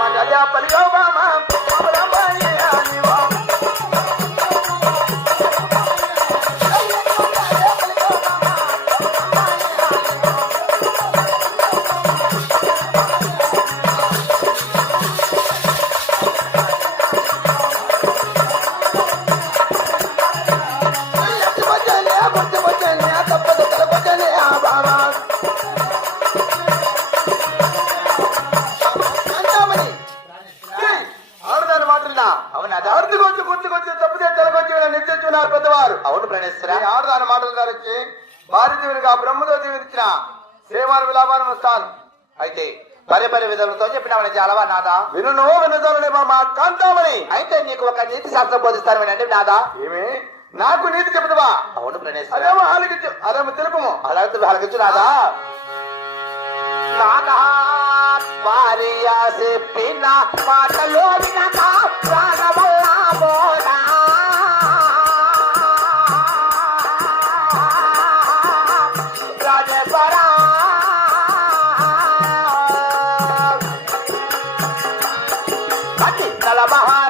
మాటలే పలిగావు బామ కోమలమ్మాయి అనివా. వస్తాను. అయితే పరి పరి విధులతో చెప్పినామని చాలవా నాదా? వినును వినదాలనే మా కాంతామని అయితే నీకు ఒక నీతి శాస్త్రం బోధిస్తాను వినండి నాదా. ఏమి? నాకు నీతి చెబుతావా అవును ప్రణేశ్వర. అదేమో ఆలకించు అదేమో తెలుపము అలాగే అలగచ్చు నాదా. నాదా భార్య చెప్పిన మాటలో వినక ప్రాణవల్ల Bahar.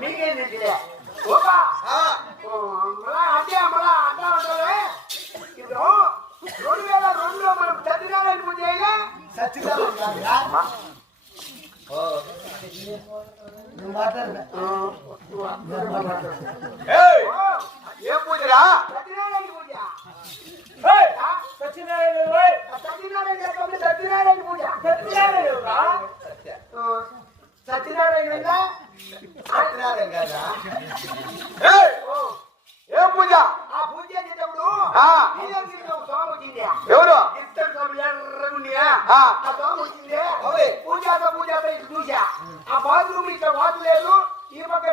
మీకేంటంటే ఆ, అదే మళ్ళా అడ్డా ఉంటుంది ఇప్పుడు రెండు వేల రెండులో మనం సత్యనారాయణ పూజ చేయగా ఏయ్, ఏం పూజరా సత్యనారాయణ పూజ సత్యనారాయణ ఆ సత్యనారాయణ చెప్పండి సత్యనారాయణ పూజ ఆ, సత్యనారాయణ కదా? ఏయ్, ఏం పూజ? ఆ పూజ చేసేటప్పుడు స్వామి వచ్చింది ఎవరు? ఆ. స్వామి వచ్చింది. పూజాతో పూజాతో ఇటు చూసా. ఆ బాత్రూమ్ ఇక్కడ వాతు లేదు. ఈ పక్క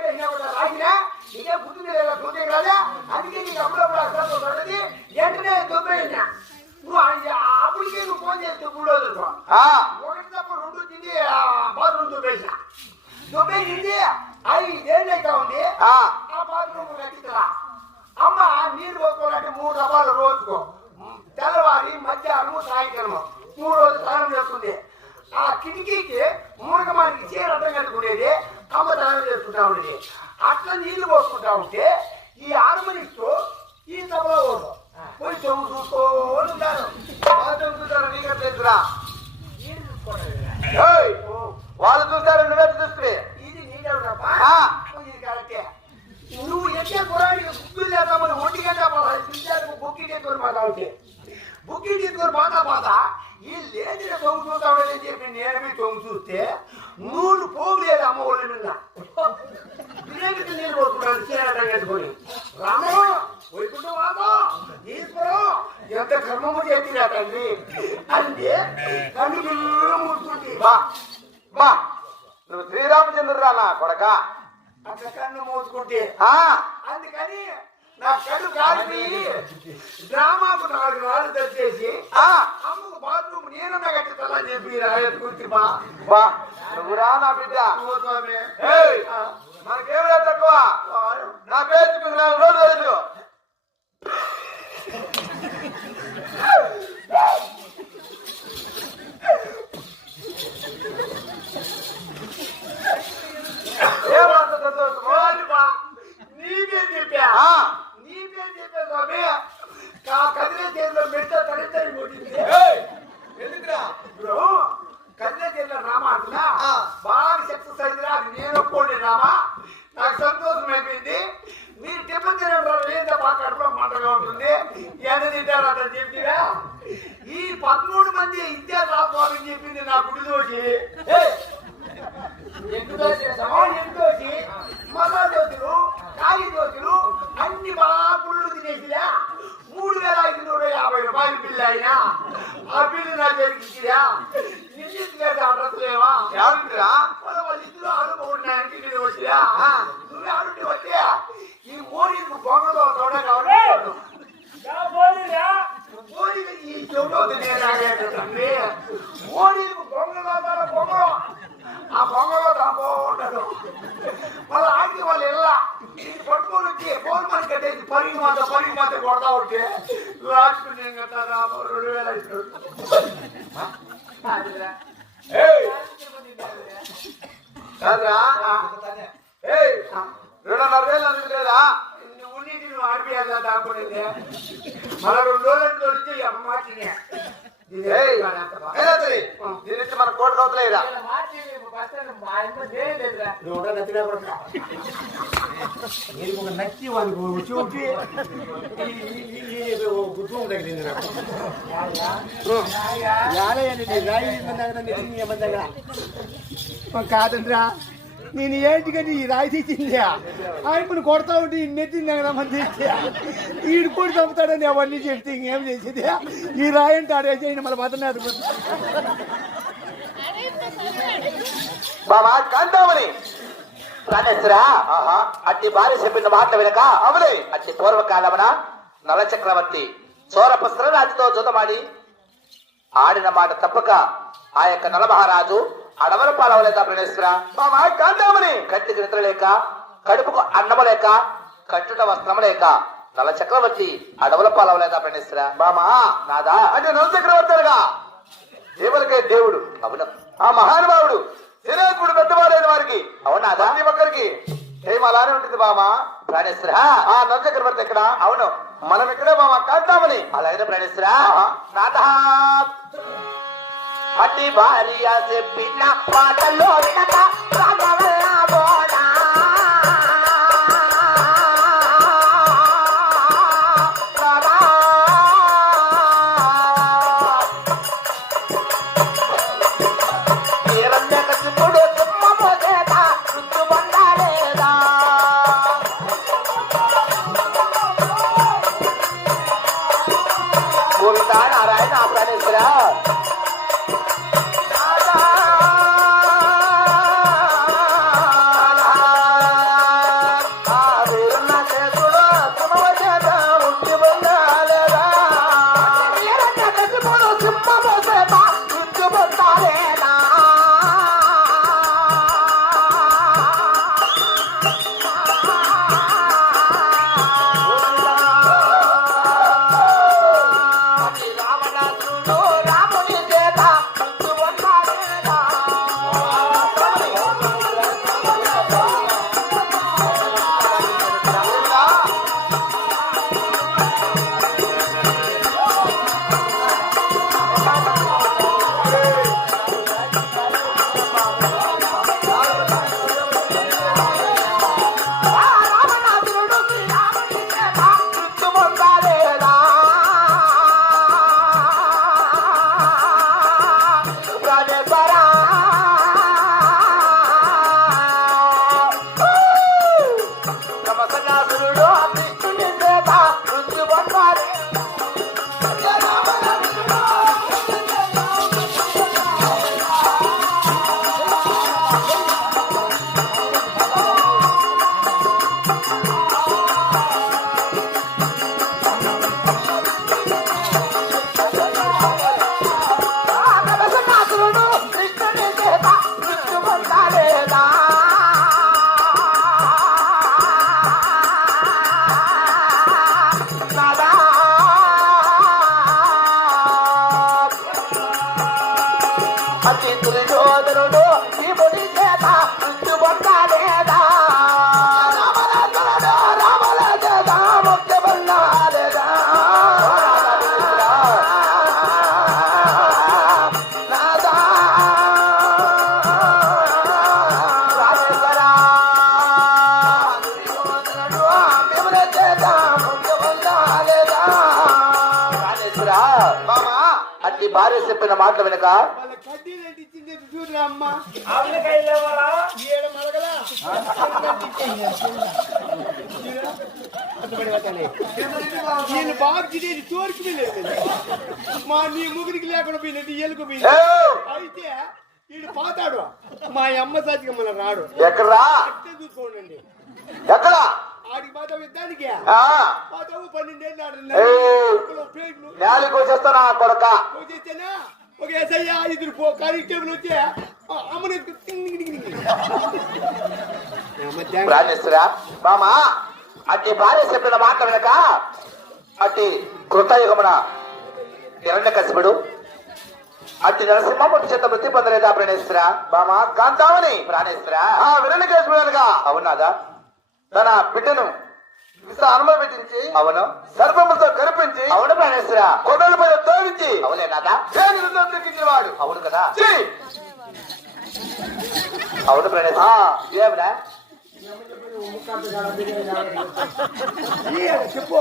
రాసినా. ఇదే లేదా చూసే కదా? అందుకే నీకు అప్పుడప్పుడు పడుతుంది వెంటనే దొబ్బేసిన. నువ్వు ఆ ఒకటి తప్ప రెండు తిండి బాత్రూమ్ దుబ్బేసిన దుబ్బేసింది ఐదేళ్ళు అయితే ఉంది ఆ ఆ బాత్రూమ్ కట్టించరా అమ్మ నీళ్ళు పోసుకోవాలంటే మూడు డబ్బాలు రోజుకో తెల్లవారి మధ్యాహ్నం సాయంకాలం మూడు రోజులు స్నానం చేస్తుంది ఆ కిటికీకి మూడకమానికి చీర అర్థం స్నానం చేసుకుంటా ఉండేది. అట్లా నీళ్ళు పోసుకుంటా ఉంటే ఈ ఆరుమనిస్తూ ఈ డబ్బలో పోదు. పోయి చెవు చూసుకోని ఉంటాను బాత్రూమ్ చూసారు నీకే తెలుసురా? నీళ్ళు వాళ్ళు చూస్తారు నువ్వే చూస్తే ఇది కరెక్టే. నువ్వు ఎక్కే కురాడికి బుక్కులు చేద్దామని ఒంటి గంట పిలిచారు బుక్కి తీసుకొని మాట్లాడితే బుక్కి తీసుకొని బాధ బాధ ఈ లేచిన తొంగు చూస్తాడని చెప్పి నేను మీ తొంగు చూస్తే నూరు పోగు లేదు అమ్మ ఒళ్ళు మీద. బిర్యానీకి నీళ్ళు పోసుకున్నాను చీరాటం కట్టుకొని రాము వైకుంఠం వాము ఈశ్వరం ఎంత కర్మము చేసిరా తండ్రి? అంటే కన్ను మూసుకుంటే బా బా. నువ్వు శ్రీరామచంద్రురా నా కొడక. అట్లా కన్ను మూసుకుంటే ఆ అందుకని నా కళ్ళు కాల్చి డ్రామాకు నాలుగు నాలుగు తెచ్చేసి ఆ అమ్మకు బాత్రూమ్ నేనన్నా కట్టిస్తానని చెప్పి రాయకుర్తి బా. నువ్వురా నా బిడ్డ? మనకేమిరా తక్కువ. నా పేరు చెప్పి నాలుగు రోజులు మంది ఇదే రాసుకోవాలని చెప్పింది నా గుడి దోషి ఎండు దోషి మసాలా దోశలు కాయి దోశలు అన్ని బాగా గుళ్ళు తినేసిరా? మూడు వేల ఐదు నూట యాభై రూపాయలు బిల్లు అయినా. ఆ బిల్లు నా ఇచ్చిరా? నిశ్చిత ఏమిటిరా వాళ్ళ ఇద్దరు ఆడుకోవడానికి నేను వచ్చిరా? నువ్వే ఆడుంటే వచ్చే ఈ మోడీకి బొమ్మలో తోడ కావాలి మోడీకి ఈ చెవులో తినేది మోడీకి బొమ్మలో తోడ బొమ్మలో ఆ బొమ్మలో తాపో ఉండదు మళ్ళీ ఆడికి వాళ్ళు వెళ్ళా ఇది పట్టుకొని వచ్చి ఫోన్ మన కట్టేసి పరిగి మాత పరిగి మాత కొడతా ఉంటే లాస్ట్ నేను కట్టారా రెండు వేల ఐదు ఏయ్ కాదురా ఏయ్ రెండున్నర వేలు అందుకు లేదా ఉన్నింటి నువ్వు ఆడిపోయాదా దాక్కునేది మళ్ళీ రెండు రోజులు వచ్చి అమ్మ మార్చినే ఏయ్ ఏదైతే దీని నుంచి మన కోట కవుతలేదా నేను ఒక నచ్చి వానికి వచ్చి వచ్చి గుర్తు తగిలింది నాకు కాదంట్రా నేను ఏంటికంటే ఈ రాయి తెచ్చింది ఆయన కొడతా ఉంటే ఈ కదా మంది ఈడు కూడా చంపుతాడని అవన్నీ చెప్తే ఇంకేం చేసేది? ఈ రాయి అంటే ఆడేసి మళ్ళీ మాత్రమే బాబా కాంతామని ప్రాణేశ్వరా ఆహా అట్టి భార్య చెప్పిన మాటలు వినక అవులే. అట్టి పూర్వకాలమున నల చక్రవర్తి చోర పుస్త్రరాజుతో జూతమాడి ఆడిన మాట తప్పక ఆ యొక్క నల మహారాజు అడవుల పాలవలేక ప్రణేశ్వర. బాబా కాంతామని కంటికి నిద్ర లేక కడుపుకు అన్నము లేక కట్టుట వస్త్రము లేక నల చక్రవర్తి అడవుల పాలవలేక ప్రణేశ్వర. బామా నాదా. అంటే నల చక్రవర్తులుగా దేవులకే దేవుడు? అవును. ఆ మహానుభావుడు. శరీరకుడు పెద్దవాడైన వారికి. అవునా ప్రతి ఒక్కరికి ఏం అలానే ఉంటుంది బామా ప్రాణేశ్వర. ఆ నరచక్రవర్తి ఎక్కడ? అవును. మనం ఇక్కడే బామా కాద్దామని అలాగే ప్రాణేశ్వర. నాథ అతి భార్య చెప్పిన పాటలో వినక రాఘవల్ల బామా అట్టి భార్య చెప్పిన మాటలు వినక? నేను తోరికి మా నీ ముగ్గురికి లేకుండా పోయినట్టు ఏయ్! అయితే వీడు పోతాడు. మా అమ్మ మన రాడు. ఎక్కడ్రా? అట్టే చూసుకోండి ఎక్కడ? నేలకు వచ్చేస్తా నా కొడక? ఒక ఎస్ఐ ఇద్దరు పో కానిస్టేబుల్ వచ్చి. అమ్మని. ప్రాణేశ్వరా బామా అట్టి భార్య చెప్పిన మాటలు వినక అట్టి కృతయుగమున హిరణ్య కసిపుడు అట్టి నరసింహమూర్తి చేత మృతి పొందలేదా ప్రాణేశ్వరా? బామా కాంతామని ప్రాణేశ్వరా? ఆ విరణకేశ్వరుడుగా అవునాదా? తన బిడ్డను విష అనుభవించి అవును. సర్పములతో కనిపించి అవును ప్రాణేశ్వరా. కొడలపై తోలించి అవునే నాదా దేని వాడు అవును కదా! అవును ప్రాణేశ్వర. ఏమిరా? చెప్పు?